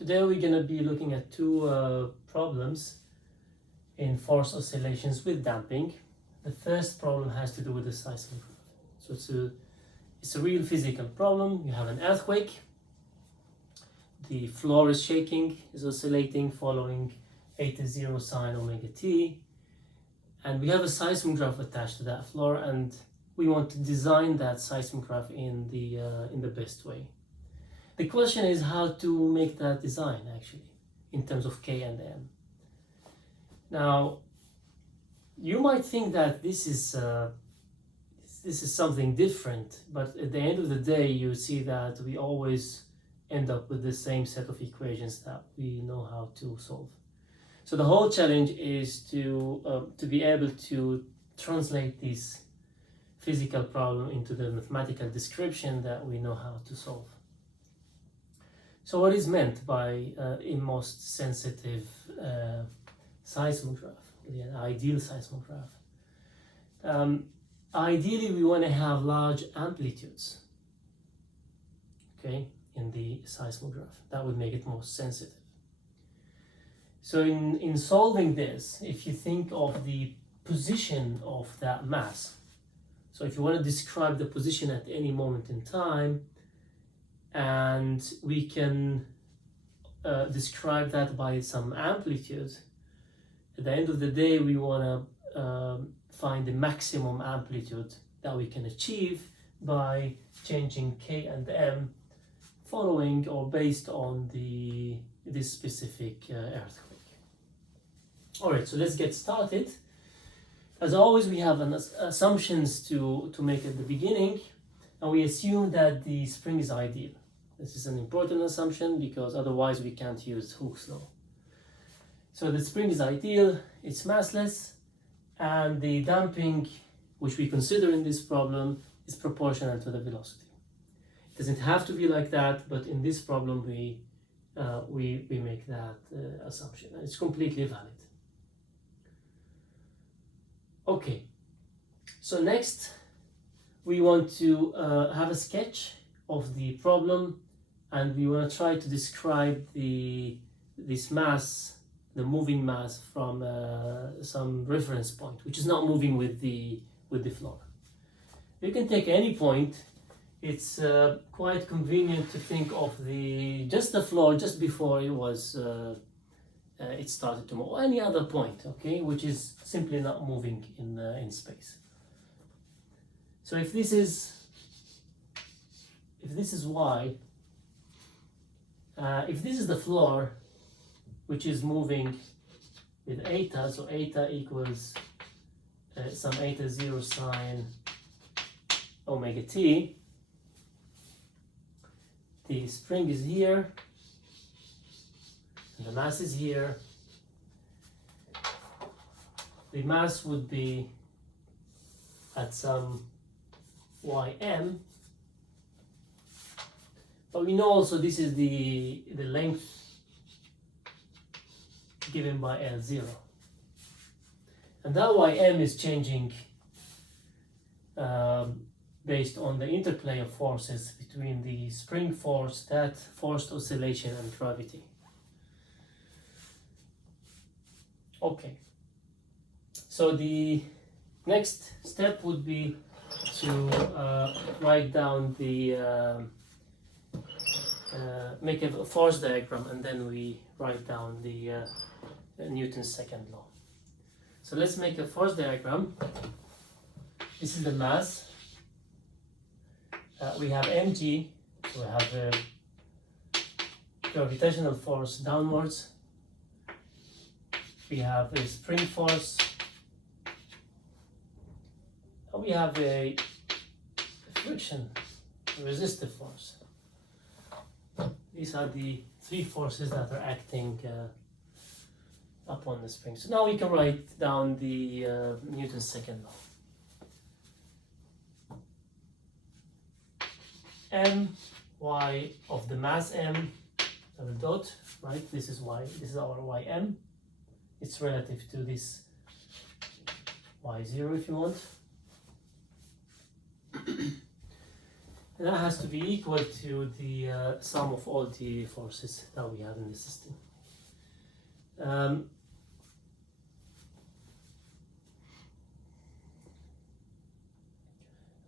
Today we're going to be looking at two problems in force oscillations with damping. The first problem has to do with the seismograph. So it's a real physical problem. You have an earthquake. The floor is shaking, is oscillating following eta 0 sine omega t. And we have a seismograph attached to that floor, and we want to design that seismograph in the best way. The question is how to make that design actually in terms of K and M. Now, you might think that this is something different, but at the end of the day, you see that we always end up with the same set of equations that we know how to solve. So the whole challenge is to be able to translate this physical problem into the mathematical description that we know how to solve. So what is meant by a most sensitive seismograph, the ideal seismograph? Ideally, we want to have large amplitudes, okay, in the seismograph. That would make it more sensitive. So in solving this, if you think of the position of that mass, so if you want to describe the position at any moment in time, and we can describe that by some amplitude, at the end of the day, we want to find the maximum amplitude that we can achieve by changing K and M following or based on this specific earthquake. All right, so let's get started. As always, we have assumptions to make at the beginning, and we assume that the spring is ideal. This is an important assumption because otherwise we can't use Hooke's law. So the spring is ideal, it's massless, and the damping, which we consider in this problem, is proportional to the velocity. It doesn't have to be like that, but in this problem we make that assumption, and it's completely valid. Okay, so next we want to have a sketch of the problem, and we want to try to describe this mass, the moving mass, from some reference point, which is not moving with the floor. You can take any point. It's quite convenient to think of just the floor just before it started to move, or any other point, okay, which is simply not moving in space. So if this is y, if this is the floor, which is moving with eta, so eta equals some eta 0 sine omega t, the spring is here, and the mass is here. The mass would be at some ym, but we know also this is the length given by L0, and that ym is changing based on the interplay of forces between the spring force, that forced oscillation, and gravity. Okay, so the next step would be to write down make a force diagram, and then we write down the Newton's second law. So let's make a force diagram. This is the mass. We have mg, so we have the gravitational force downwards. We have a spring force. And we have a friction, resistive force. These are the three forces that are acting upon the spring. So now we can write down the Newton's second law. My of the mass m, double dot, right? This is y. This is our ym. It's relative to this y0 if you want. And that has to be equal to the sum of all the forces that we have in the system.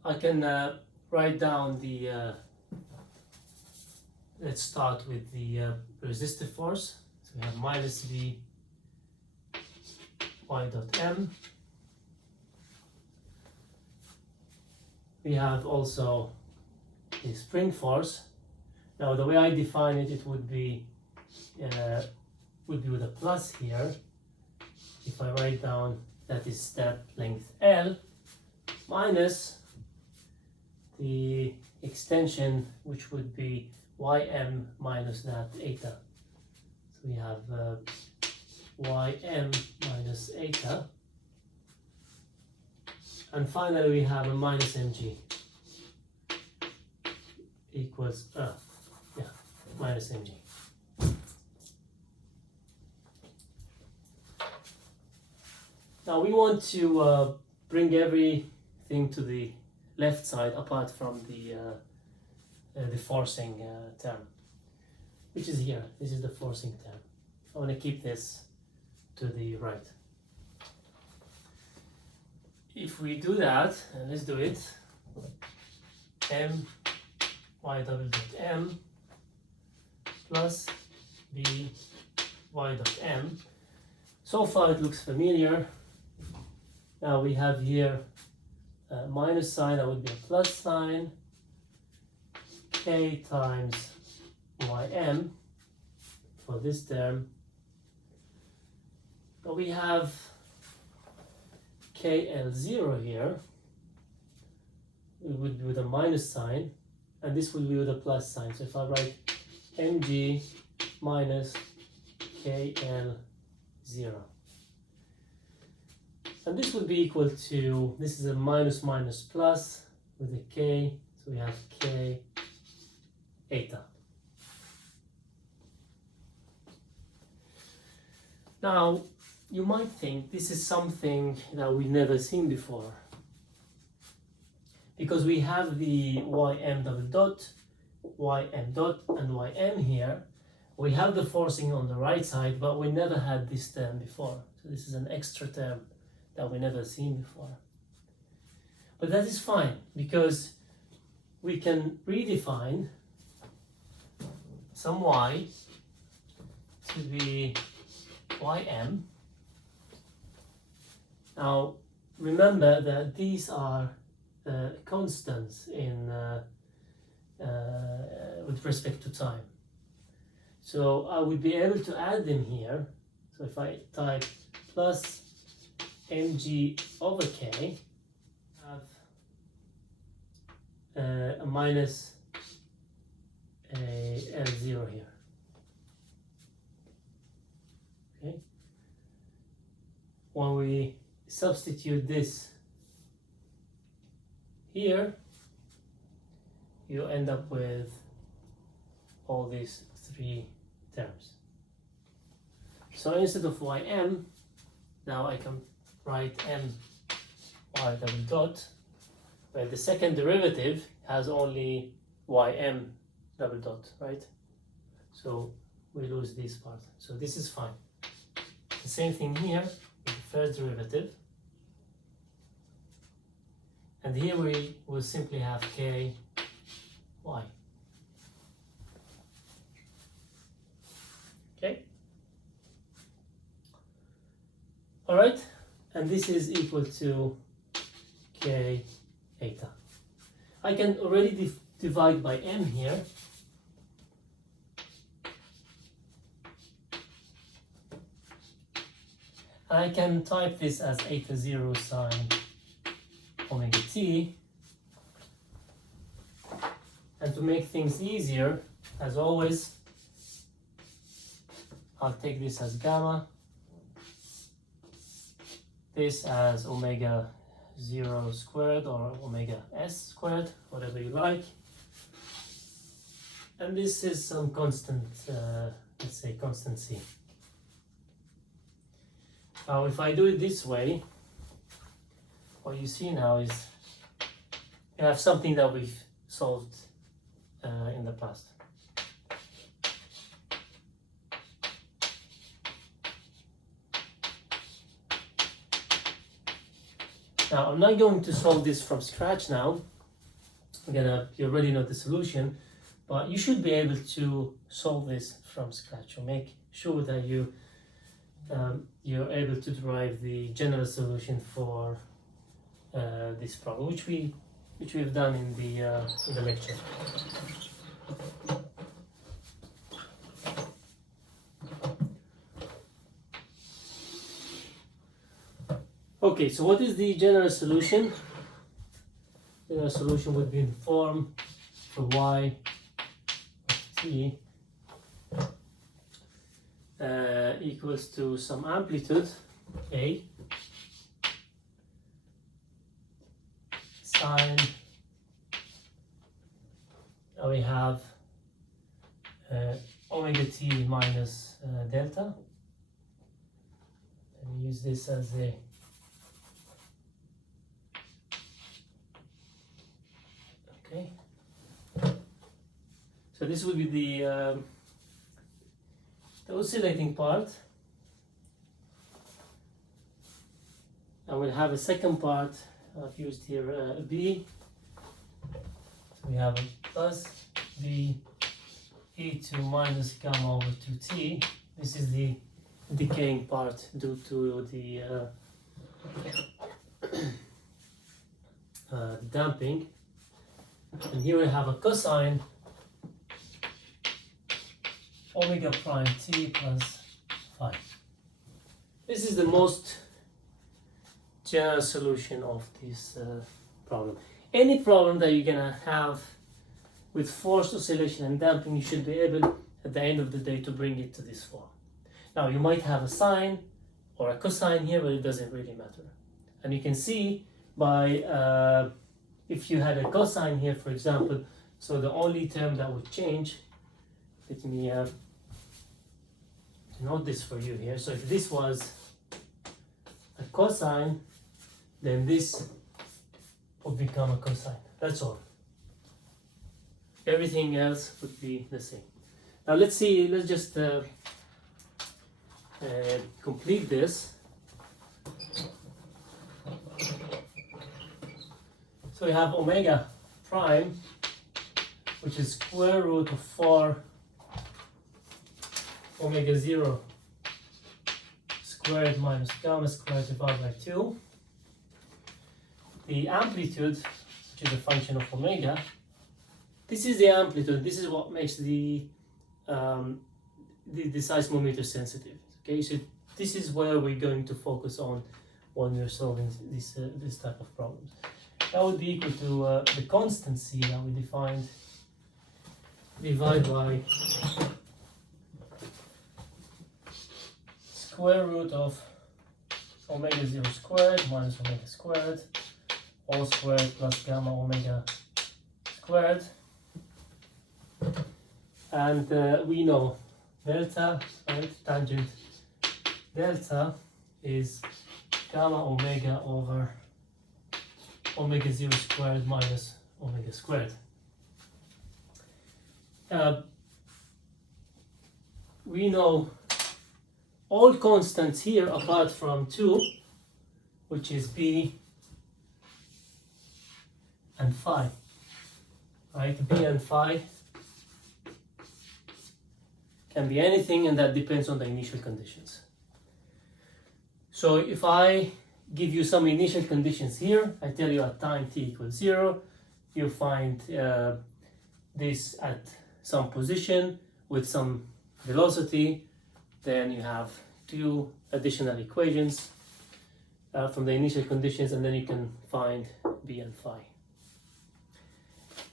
I can write down the, let's start with the resistive force. So we have minus V y dot m. We have also the spring force. Now the way I define it, it would be with a plus here. If I write down that is step length L minus the extension, which would be ym minus that eta. So we have ym minus eta. And finally we have a minus mg equals, minus mg. Now we want to bring everything to the left side apart from the forcing term, which is here. This is the forcing term. I want to keep this to the right. If we do that, and let's do it, m y double dot m plus b y dot m. So far it looks familiar. Now we have here a minus sign, that would be a plus sign, k times ym for this term. But we have KL0 here. It would be with a minus sign, and this will be with a plus sign. So if I write mg minus KL0, and this would be equal to, this is a minus minus plus with a k, so we have k eta. Now you might think this is something that we've never seen before, because we have the ym double dot, ym dot, and ym here. We have the forcing on the right side, but we never had this term before. So this is an extra term that we never seen before. But that is fine, because we can redefine some y to be ym. Now remember that these are constants in with respect to time. So I would be able to add them here. So if I type plus mg over k, have a minus a L0 here. Okay. When we substitute this here, you end up with all these three terms. So instead of ym, now I can write m y double dot, where the second derivative has only ym double dot, right? So we lose this part. So this is fine. The same thing here with the first derivative. And here we will simply have k y. Okay? All right, and this is equal to k eta. I can already divide by m here. I can type this as eta 0 sine omega t. And to make things easier, as always, I'll take this as gamma, this as omega 0 squared or omega s squared, whatever you like. And this is some constant, let's say constant c. Now if I do it this way, what you see now is you have something that we've solved in the past. Now, I'm not going to solve this from scratch now. You already know the solution, but you should be able to solve this from scratch, or make sure that you're able to derive the general solution for this problem, which we've done in the lecture. Okay, so what is the general solution? General solution would be in the form for y of t equals to some amplitude a sine, now we have omega t minus delta, and we use this as a okay. So this would be the oscillating part, and we'll have a second part. I've used here b. So we have a plus b e2 minus gamma over 2t. This is the decaying part due to the damping. And here we have a cosine omega prime t plus phi. This is the most general solution of this problem. Any problem that you're gonna have with forced oscillation and damping, you should be able at the end of the day to bring it to this form. Now you might have a sine or a cosine here, but it doesn't really matter. And you can see by if you had a cosine here, for example, so the only term that would change, let me note this for you here. So if this was a cosine, then this would become a cosine. That's all. Everything else would be the same. Now let's just complete this. So we have omega prime, which is square root of 4 omega 0 squared minus gamma squared divided by 2. The amplitude, which is a function of omega, this is the amplitude. This is what makes the seismometer sensitive. Okay, so this is where we're going to focus on when we're solving this type of problems. That would be equal to the constant c that we defined, divided by square root of omega 0 squared minus omega squared, all squared plus gamma omega squared. And we know delta, right, tangent delta is gamma omega over omega 0 squared minus omega squared. We know all constants here apart from 2, which is b and phi. Right, b and phi can be anything, and that depends on the initial conditions. So if I give you some initial conditions here, I tell you at time t equals 0, you find this at some position with some velocity, then you have 2 additional equations from the initial conditions, and then you can find b and phi.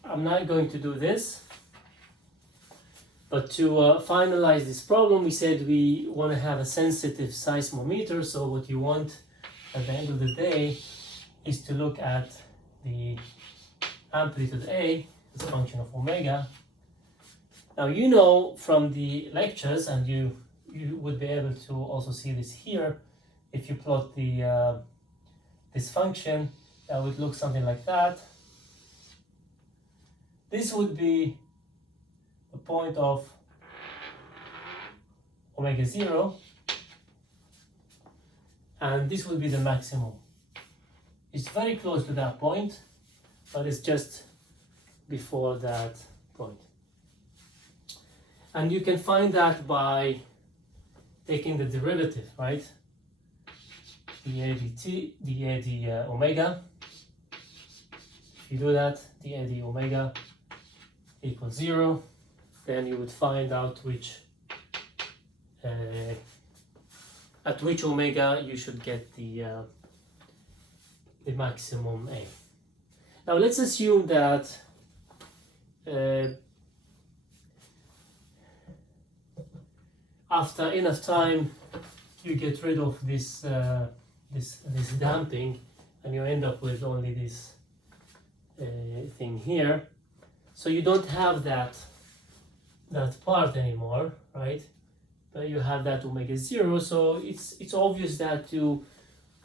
I'm not going to do this, but to finalize this problem, we said we want to have a sensitive seismometer. So what you want at the end of the day is to look at the amplitude A as a function of omega. Now you know from the lectures, and you would be able to also see this here, if you plot the this function, that would look something like that. this would be the point of omega 0, and this would be the maximum. It's very close to that point, but it's just before that point. And you can find that by taking the derivative, right? dA dt, dA d omega. If you do that, dA d omega equals 0, then you would find out which at which omega you should get the maximum A. Now let's assume that after enough time you get rid of this this damping, and you end up with only this thing here. So you don't have that part anymore, right? But you have that omega 0. So it's obvious that you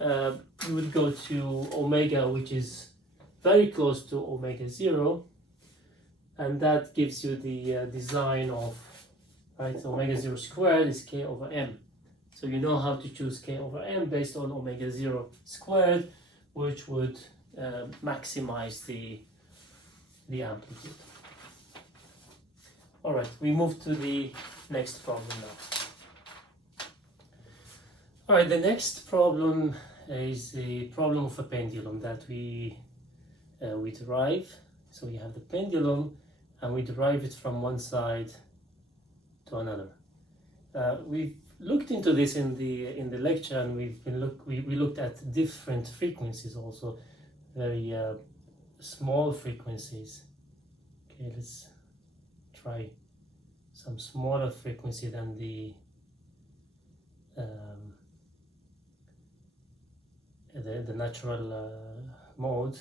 would go to omega, which is very close to omega 0, and that gives you the design of, right, omega 0 squared is k over m. So you know how to choose k over m based on omega 0 squared, which would maximize the amplitude. All right, we move to the next problem now. All right, the next problem is the problem of a pendulum that we derive. So we have the pendulum, and we derive it from one side to another. We've looked into this in the lecture, and we looked at different frequencies also, very small frequencies. Okay, let's try some smaller frequency than the natural mode.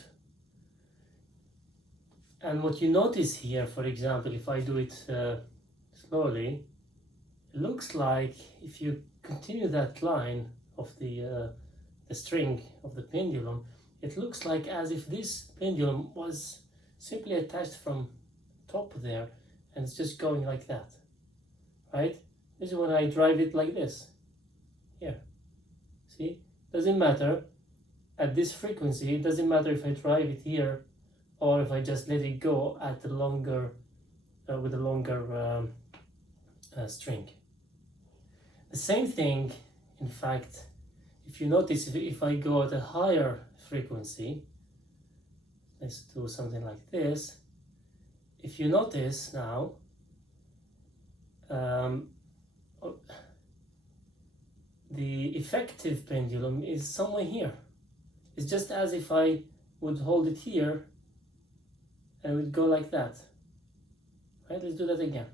And what you notice here, for example, if I do it slowly, it looks like if you continue that line of the string of the pendulum, it looks like as if this pendulum was simply attached from top there, and it's just going like that, right? This is when I drive it like this, here. See, doesn't matter at this frequency. It doesn't matter if I drive it here or if I just let it go at the longer, with a longer string. The same thing, in fact, if you notice, if I go at a higher frequency, let's do something like this. If you notice now, the effective pendulum is somewhere here. It's just as if I would hold it here and it would go like that. Right, let's do that again.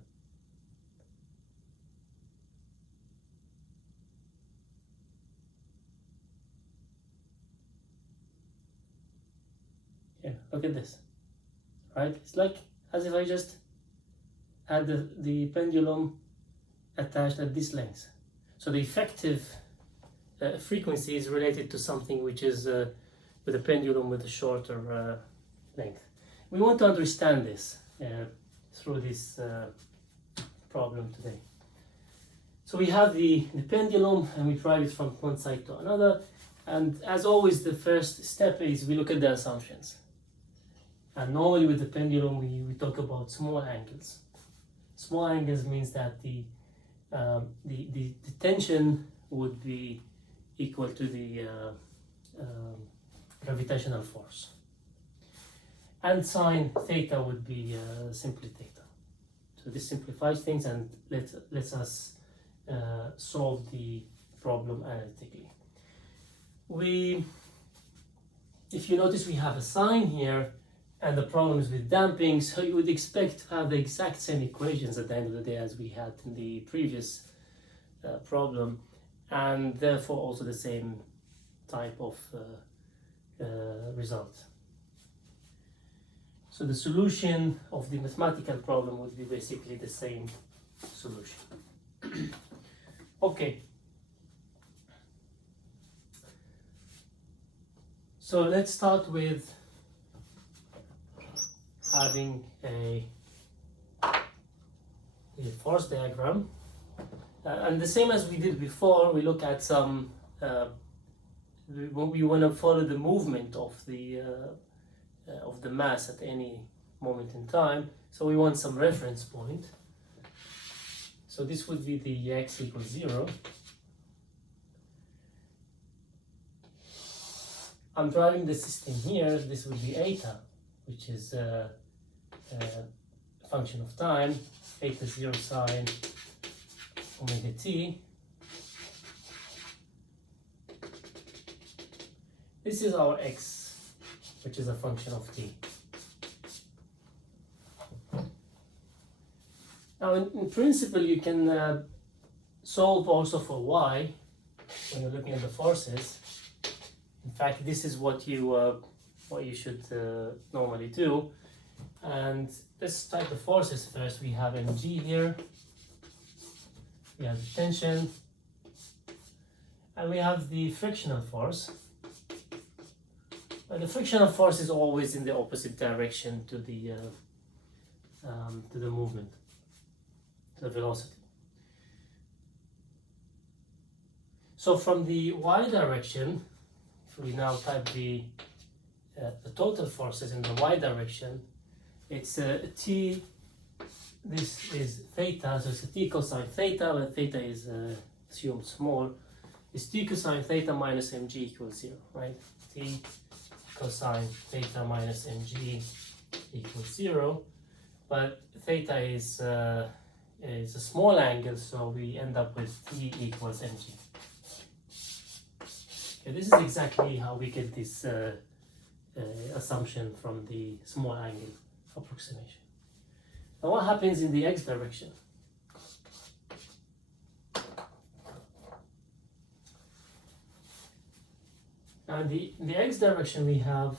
Here, look at this. Right, it's like as if I just had the pendulum attached at this length. So the effective frequency is related to something which is with a pendulum with a shorter length. We want to understand this through this problem today. So we have the pendulum, and we drive it from one side to another. And as always, the first step is we look at the assumptions. And normally with the pendulum, we talk about small angles. Small angles means that the tension would be equal to the gravitational force. And sine theta would be simply theta. So this simplifies things and lets us solve the problem analytically. If you notice, we have a sine here, and the problem is with damping, so you would expect to have the exact same equations at the end of the day as we had in the previous problem, and therefore also the same type of result. So the solution of the mathematical problem would be basically the same solution. Okay. So let's start with having a force diagram. And the same as we did before, we look at some, we want to follow the movement of the mass at any moment in time. So we want some reference point. So this would be the x equals 0. I'm driving the system here. This would be eta, which is a function of time. Eta 0 sine omega t. This is our x, which is a function of t. Now, in principle, you can solve also for y when you're looking at the forces. In fact, this is what you should normally do. And let's type the forces first. We have mg here. We have the tension, and we have the frictional force. But the frictional force is always in the opposite direction to the movement, to the velocity. So from the y direction, if we now type the total forces in the y direction, it's t. This is theta, so it's a t cosine theta, but theta is assumed small. It's t cosine theta minus mg equals 0, right? T cosine theta minus mg equals 0, but theta is a small angle, so we end up with t equals mg. Okay, this is exactly how we get this assumption from the small angle approximation. Now what happens in the x direction? Now in the x direction we have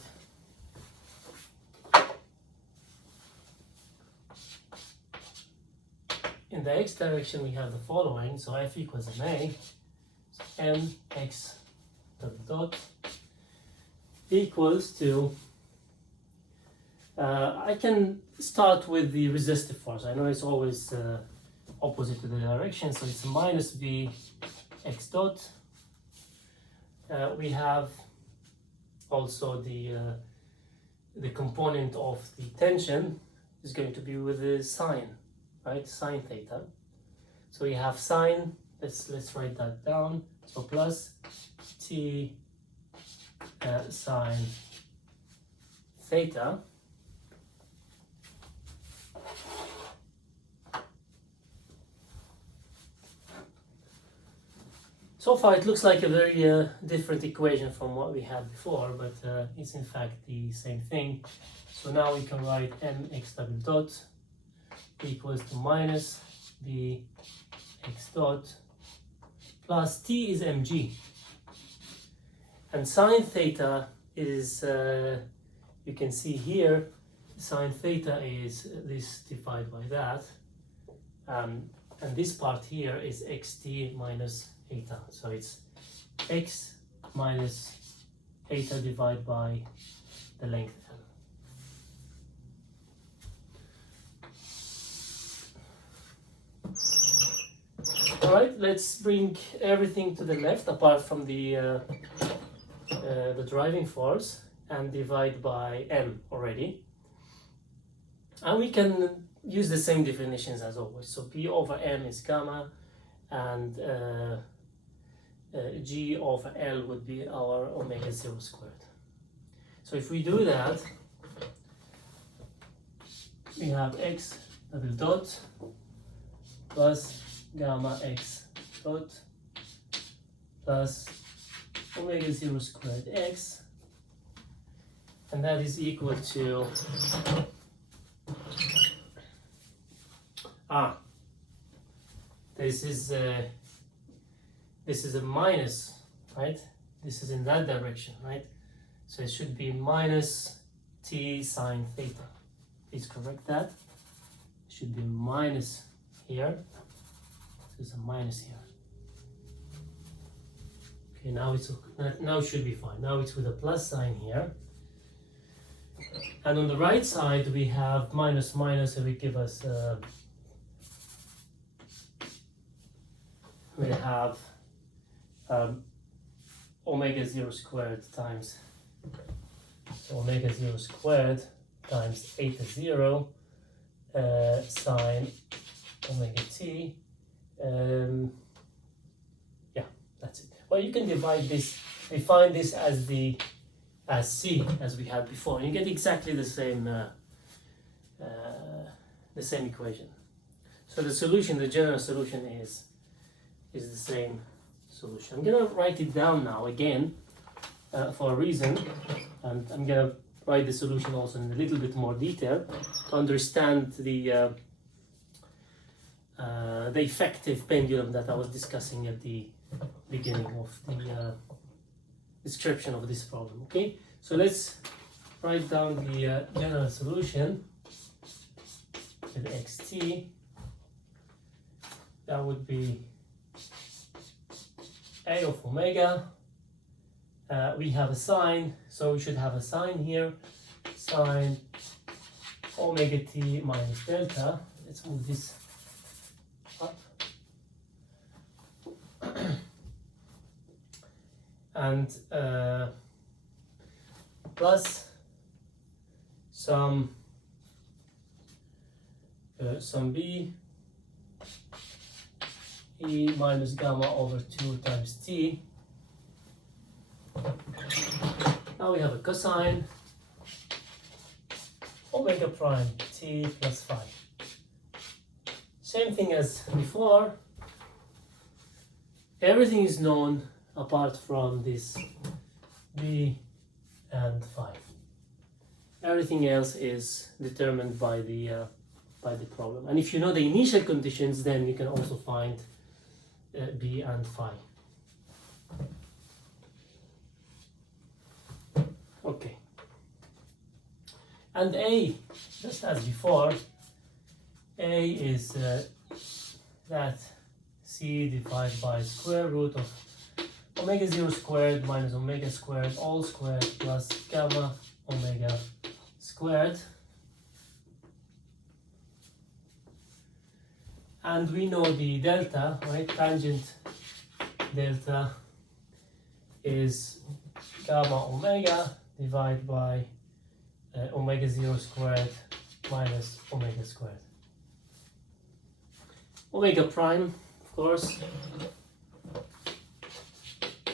the following. So f equals ma, so m x dot equals to, I can start with the resistive force. I know it's always opposite to the direction, so it's minus b x dot. We have also the component of the tension is going to be with the sine, right? Sine theta. So we have sine. Let's write that down. So plus t sine theta. So far it looks like a very different equation from what we had before, but it's in fact the same thing. So now we can write mx double dot equals to minus b x dot plus t is mg. And sine theta is, you can see here, sine theta is this divided by that. And this part here is xt minus eta. So it's x minus eta divided by the length L. Alright, let's bring everything to the left apart from the driving force and divide by m already. And we can use the same definitions as always. So p over m is gamma, and g over L would be our omega 0 squared. So if we do that, we have x double dot plus gamma x dot plus omega 0 squared x, and that is equal to this is a minus, right? This is in that direction, right? So it should be minus t sine theta. Please correct that. It should be minus here. There's a minus here. Okay, now it should be fine. Now it's with a plus sign here. And on the right side we have minus minus, so we give us we have omega 0 squared times, so omega 0 squared times eta 0 sine omega t. Yeah, that's it. Well, you can divide this, define this as c as we had before, and you get exactly the same equation. So the solution, the general solution is the same solution. I'm gonna write it down now again for a reason, and I'm gonna write the solution also in a little bit more detail to understand the effective pendulum that I was discussing at the beginning of the description of this problem. Okay, so let's write down the general solution with xt. That would be a of omega. We have a sine, so we should have a sine here, sine omega t minus delta. Let's move this up. And plus some b e minus gamma over 2 times t. Now we have a cosine omega prime t plus phi. Same thing as before. Everything is known apart from this b and phi. Everything else is determined by the problem. And if you know the initial conditions, then you can also find b and phi. Okay. And a, just as before, a is that c divided by square root of omega 0 squared minus omega squared all squared plus gamma omega squared. And we know the delta, right? Tangent delta is gamma omega divided by omega 0 squared minus omega squared. Omega prime, of course,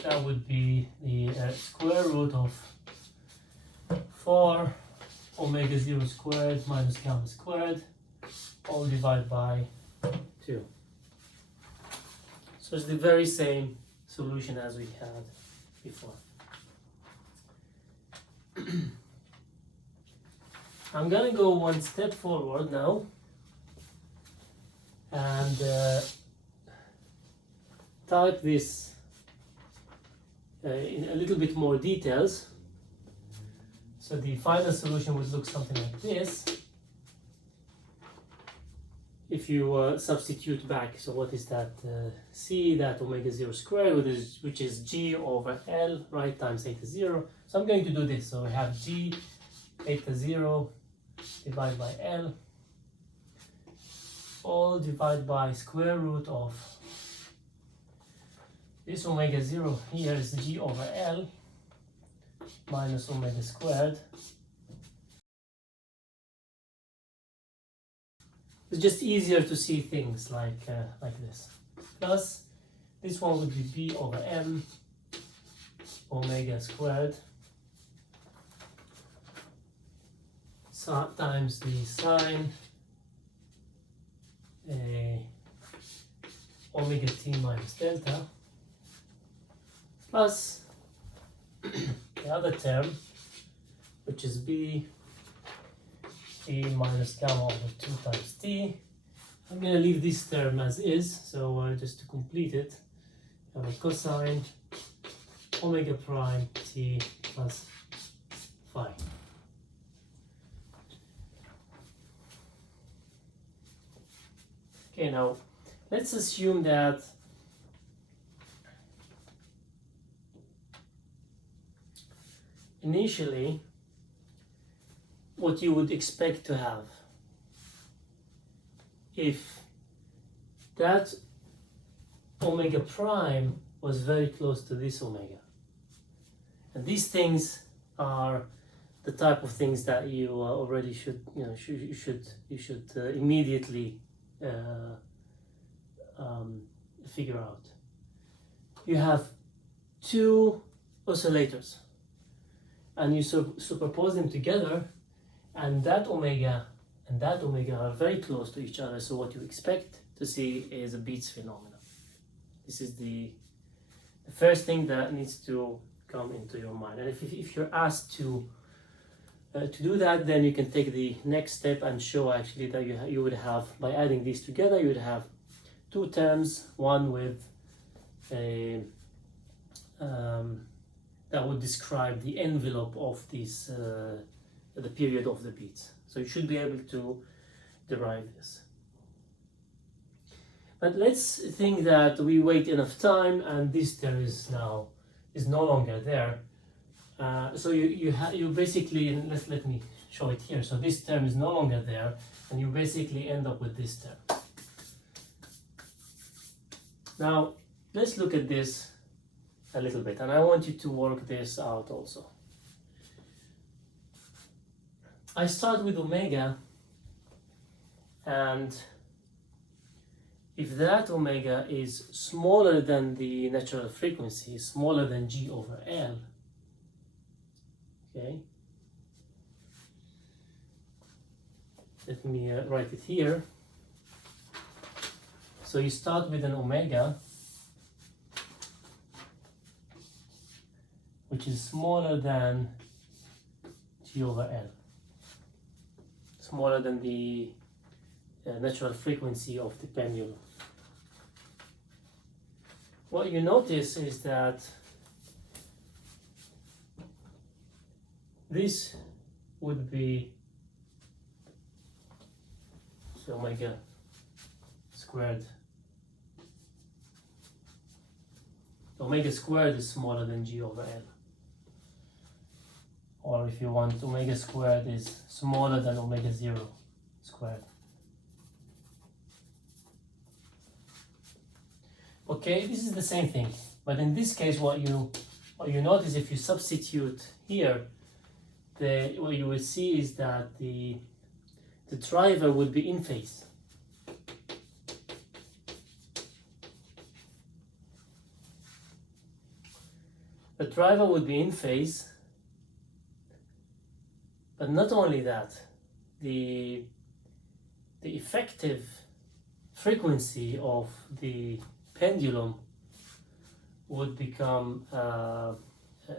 that would be the square root of 4 omega 0 squared minus gamma squared, all divided by 2. So it's the very same solution as we had before. I'm gonna go one step forward now and type this in a little bit more details. So the final solution would look something like this. If you substitute back, so what is that? C, that omega 0 squared, which is g over L, right, times eta 0. So I'm going to do this. So we have g eta 0 divided by L, all divided by square root of this omega 0 here is g over L minus omega squared. It's just easier to see things like this. Plus, this one would be b over m omega squared times the sine omega t minus delta plus the other term, which is b t minus gamma over 2 times t. I'm going to leave this term as is, so just to complete it, I have a cosine omega prime t plus phi. Okay, now let's assume that initially what you would expect to have if that omega prime was very close to this omega. And these things are the type of things that you already should, you should immediately figure out. You have two oscillators, and you superpose them together, and that omega and that omega are very close to each other. So what you expect to see is a Beats phenomenon. This is the first thing that needs to come into your mind. And if you're asked to do that, then you can take the next step and show actually that you would have, by adding these together, you would have two terms, one with a that would describe the envelope of this the period of the beats. So you should be able to derive this. But let's think that we wait enough time and this term is no longer there. So you basically, let me show it here. So this term is no longer there, and you basically end up with this term. Now let's look at this a little bit, and I want you to work this out also. I start with omega, and if that omega is smaller than the natural frequency, smaller than G over L, okay, let me write it here. So you start with an omega which is smaller than G over L, smaller than the natural frequency of the pendulum. What you notice is that this would be omega squared. Omega squared is smaller than G over L. Or if you want, omega squared is smaller than omega 0 squared. Okay, this is the same thing, but in this case what you notice, if you substitute here, what you will see is that the driver would be in phase. The driver would be in phase, but not only that, the effective frequency of the pendulum would become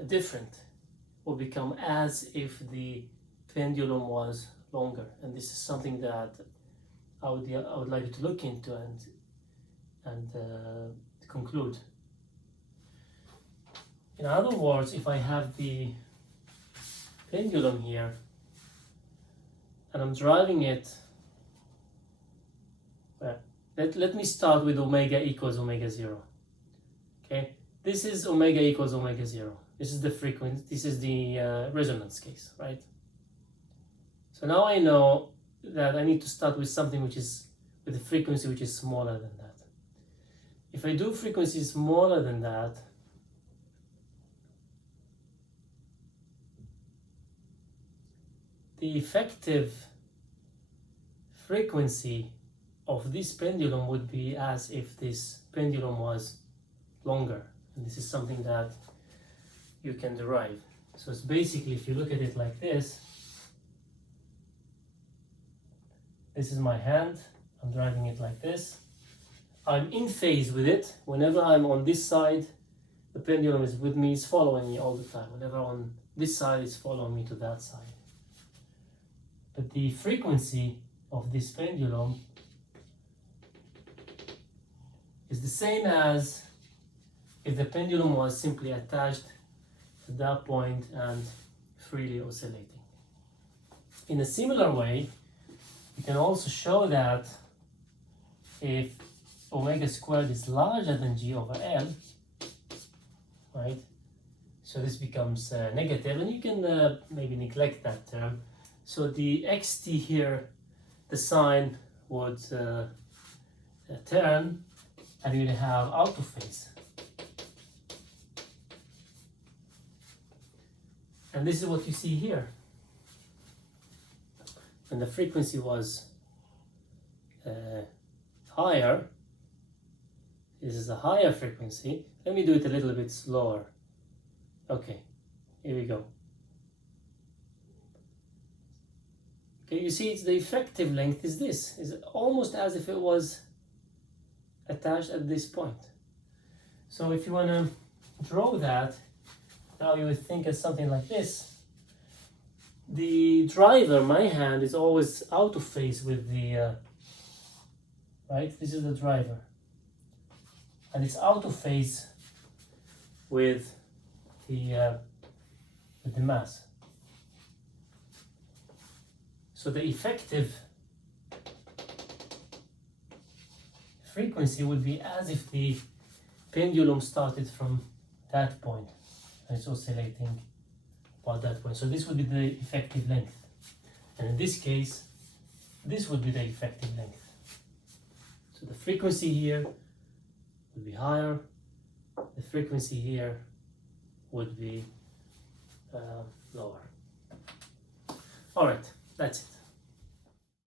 different, would become as if the pendulum was longer. And this is something that I would like you to look into and conclude. In other words, if I have the pendulum here and I'm driving it, well, let me start with omega equals omega 0. Okay, this is omega equals omega 0. This is the frequency, this is the resonance case, right? So now I know that I need to start with something which is with a frequency which is smaller than that. If I do frequency smaller than that, the effective frequency of this pendulum would be as if this pendulum was longer. And this is something that you can derive. So it's basically, if you look at it like this is my hand, I'm driving it like this. I'm in phase with it. Whenever I'm on this side, the pendulum is with me, it's following me all the time. Whenever on this side, it's following me to that side. But the frequency of this pendulum is the same as if the pendulum was simply attached at that point and freely oscillating. In a similar way, you can also show that if omega squared is larger than G over L, right? So this becomes negative, and you can maybe neglect that term. So the xt here, the sign would turn, and you'd have out of phase. And this is what you see here. When the frequency was higher, this is a higher frequency. Let me do it a little bit slower. Okay, here we go. Okay, you see, it's the effective length is this. It's almost as if it was attached at this point. So if you want to draw that, now you would think of something like this. The driver, my hand, is always out of phase with the, right? This is the driver. And it's out of phase with the mass. So the effective frequency would be as if the pendulum started from that point and it's oscillating about that point. So this would be the effective length. And in this case, this would be the effective length. So the frequency here would be higher, the frequency here would be lower. All right, that's it.